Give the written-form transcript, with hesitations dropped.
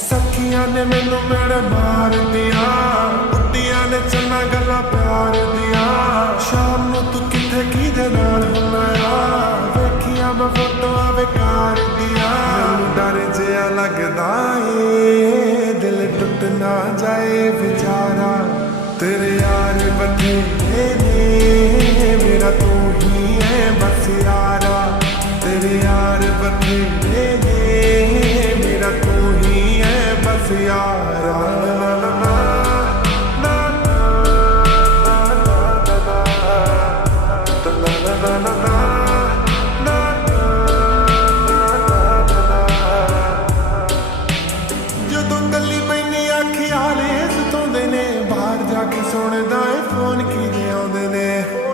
सखियां ने मैनू मेरे मार दिया, बुड्डियां ने चन्ना गल्लां प्यार दिया। शाम नू तू किथे किदे नाल हुंदा आ, वेखिया मैं फोटोआं बेकार दिया। मैनू डर जिहा लगदा ए दिल टुट ना जाए बेचारा, तेरे यार बथेरे ने मेरा तू ही है बस यारा। तेरे यार बथेरे ने मेरा तू ही है बस यारा।